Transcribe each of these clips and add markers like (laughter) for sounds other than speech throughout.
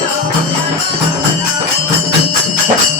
Thank you.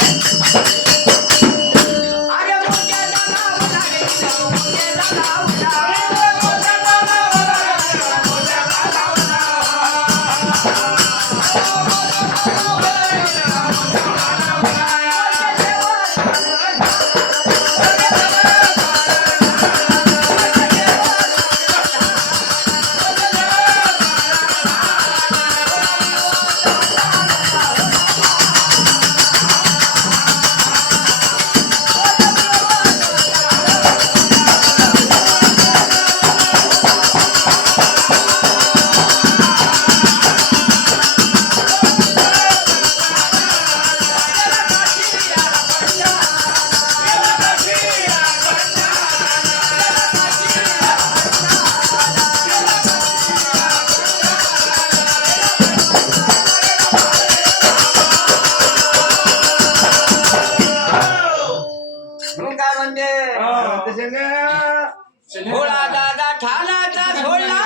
म्हणते भोळा दादा ठाण्याचा सोडला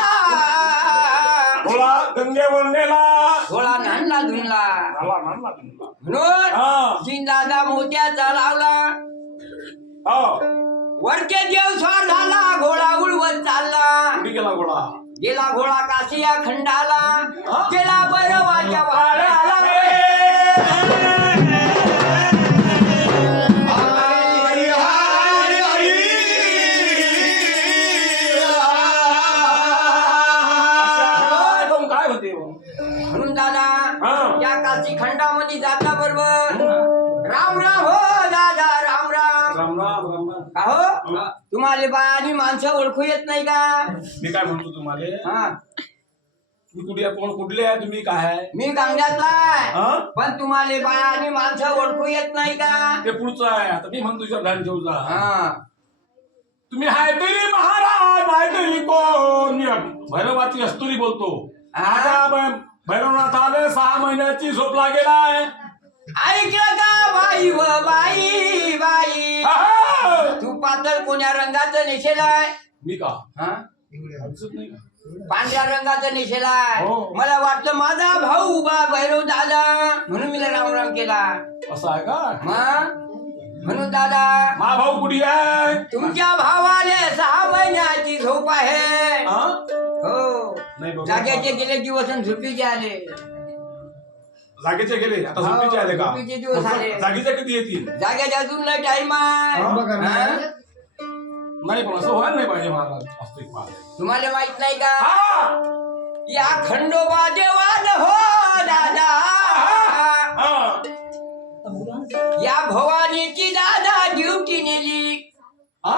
भोळा नांदला धुनला नाला नाला तुमचा. म्हणून. तीन दादा मोत्याचा लावला. हो. वरचे देव स्वार झाला घोडा उडवत चालला. गेला घोडा? गेला घोडा काशिया खंडाला. हा? गेला भैरवाच्या वाड्याला. काशी खंडामध्ये जाता बरोबर. राम राम हो दादा राम राम. का हो? तुम्हाला माणसं ओळखू येत नाही का? मी काय म्हणतो तुम्हाला? हा. तुम्ही कुठे कोण कुठले आहे तुम्ही काय आहे? मी आहे. हा? पण तुम्हाला बायानी माणसं ओळखू येत नाही का? ते पुढचं आहे. आता मी म्हणतो तुझ्या ध्यान ठेवजा हा. तुम्ही हाय तरी महाराज हाय तरी कोण? मी भैरवाची अस्तुरी बोलतो. हा? आता भैरवनाथ आले सहा महिन्याची झोप लागेलाय ऐकलं का बाई व बाई बाई? आहा! तू पातळ कोण्या रंगाचं नेशेलाय मी का? हा? दिसत नाही का? पांढऱ्या रंगाचं नेशेलाय हो. मला वाटलं माझा भाऊ उभा भैरव दादा म्हणून मी राम राम केला. असं आहे का? मग म्हणून दादा मा भाऊ कुठे आहे? तुमच्या भावाले सहा महिन्याची झोप आहे. हा? हो. नाही बघ. जाग्याचे गेले दिवस आणि झोपीचे आले जागेचे गेले आता हो, झोपेचे आले का झोपेचे दिवस आले. जागेचे कधी येतील जाग्याच्या अजून लय टाइम आहे हा? हा? नाही पण असं व्हायला नाही पाहिजे महाराज वास्तविक महाराज तुम्हाला माहीत नाही का हा! या खंडोबा देवान हो दादा हा! या भवानीची दादा ड्युटी नेली हा?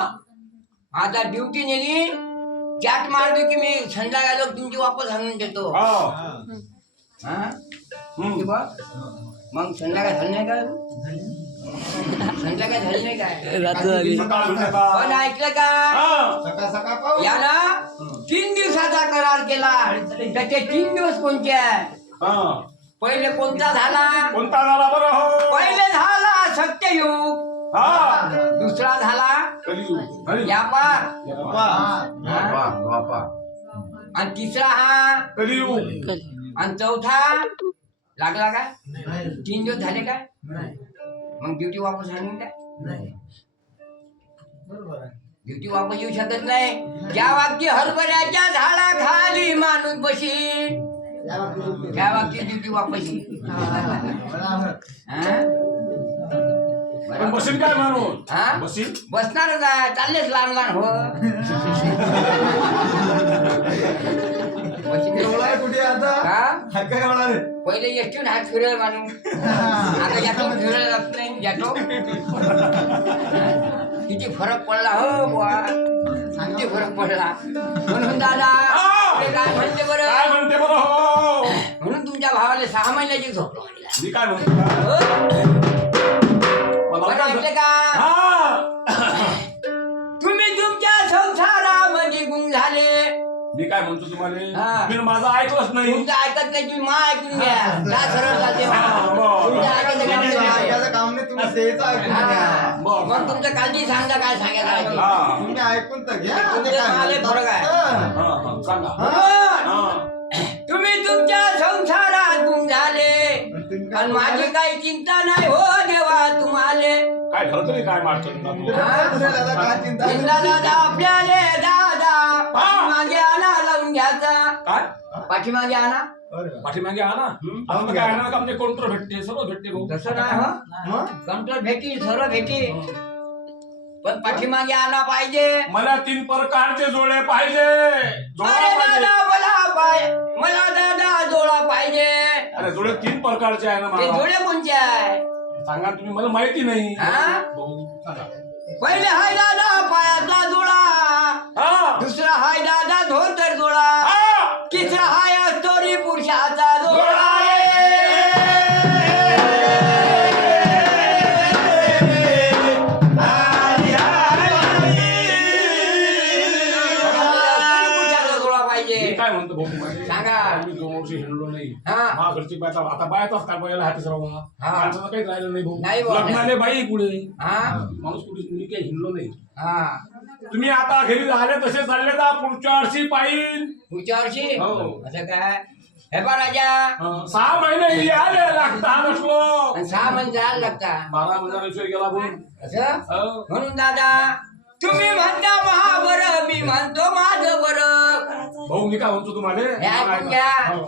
आता ड्युटी नेली चाट मारली की मी संध्याकाळी तुमची वापस आणून देतो हा. हा? हम्म. की बा? मग संध्याकाळ झाली नाही का संध्याकाळ झाली नाही काय सकाळ. पण ऐकलं का हा. यानं तीन दिवसाचा करार केला त्याचे तीन दिवस कोणते आहे हा. पहिले कोणता झाला कोणता झाला बरं हो पहिले झाला सत्ययुग हा दुसरा झाला कलियुग हरी. व्यापार या. आणि तिसरा हा कलियुग. आणि चौथा लागला काय? तीन दिवस झाले काय? मग ड्युटी वापस आणून काय ड्युटी वापस येऊ शकत नाही. ज्या वागती हरभऱ्याच्या झाडा खाली माणूस बशी त्या वागती ड्युटी वापस येईल. हा? पण बसीन काय म्हणून हा? बसीन? बसणारच आहे. चाललेच लहान लहान हो. बशी- कुठे आता? काय? पहिले एसटीन हात फिरेल माणूस. आता यातो फिरायला जात नाही यातो किती फरक पडला हो बुवा. किती फरक पडला. म्हणून दादा ते काय म्हणते काय बरं म्हणते बरं हो? म्हणून तुमच्या भावाला सहा महिन्याची झोप लागली. मी काय म्हणतो? हो? मला काय? का हा (laughs) तुम्ही तुमच्या संसारामध्ये गुंग झाले मी काय म्हणतो तुम्हाला. मी माझं ऐकलंच नाही तुमचं ऐकत नाही तुम्ही मा ऐकून घ्या काय सरळ हा, बरं. तुमच्या ऐकायचं काम तुम्ही नाही. ऐकायचं काम नाही तुम्ही ऐकून हा. घ्या. बरं. मग तुमचं काळजी सांगा काय सांगायचं आहे ते. हा तुम्ही ऐकून तर घ्या तुमचं ते काय. फरक आहे. हा. हा, हा, सांगा हा तुम्ही तुमच्या संसारात गुंग झाले आणि माझी काही चिंता नाही काय ठरतं रे काय मारतो दादा आपल्याले दादा पाठीमागे आणा लावून घ्यायचा. काय? पाठीमागे आणा. पाठीमागे आता काय आणा. का म्हणजे कोणतं भेटते? सर्व भेटते भाऊ. तसं नाही हो? भेटी सर्व भेटी. पण पाठीमागे आणा पाहिजे. मला तीन प्रकारचे जोडे पाहिजे. जोडा अरे पाहिजे. दादा मला पाय मला दादा जोडा पाहिजे. अरे जोडे तीन प्रकारचे आहे ना ते मला जोडे कोणचे आहे? सांगा तुम्ही मला माहिती नाही हा? भाऊ, सांगा. पहिले हाय दादा काय म्हणतो भाऊ? सांगा. मी दोन वर्ष हिंडलो नाही. हा. हा घरची बायचा आता बायचाच काय बायला राहू हा. माणसाचं काहीच राहिलं नाही नाही भाऊ. भाऊ. लग्नाले बाई पुढे हा. माणूस पुढे मी काही हिंडलो नाही. हा. तुम्ही आता घरी झाले तसे चालले जा पुढच्या वर्षी पाहिजे पुढच्या वर्षी? हो. असं काय? हे पा राजा. सहा महिने याले लागता नसलो. आणि सहा महिने जायला लागता. बारा महिन्याशिवाय गेला म्हणून असं? हो. म्हणून दादा तुम्ही म्हणता महाबर मी म्हणतो माझं बरं भाऊ मी काय म्हणतो तुम्हाला? हे ऐकून घ्या. हो.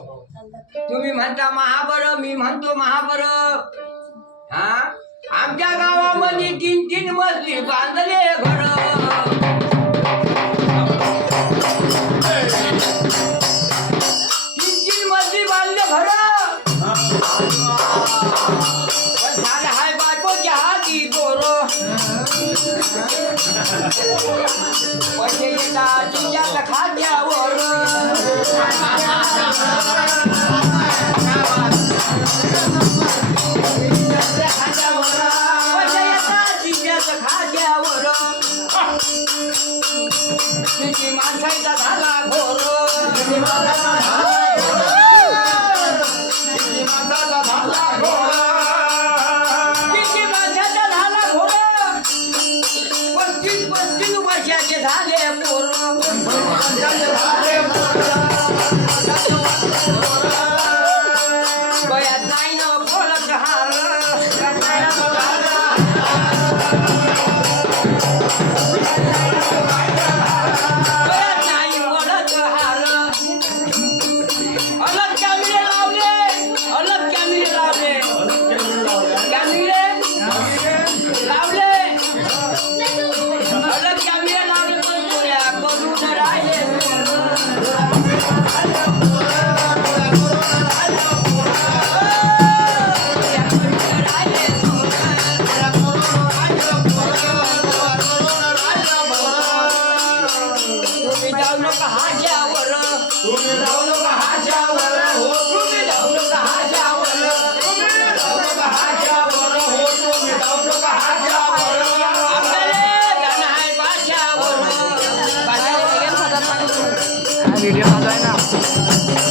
तुम्ही म्हणता महाबर मी म्हणतो महाबर हा? आमच्या गावामध्ये तीन तीन मजली बांधले घर. 看你这话在哪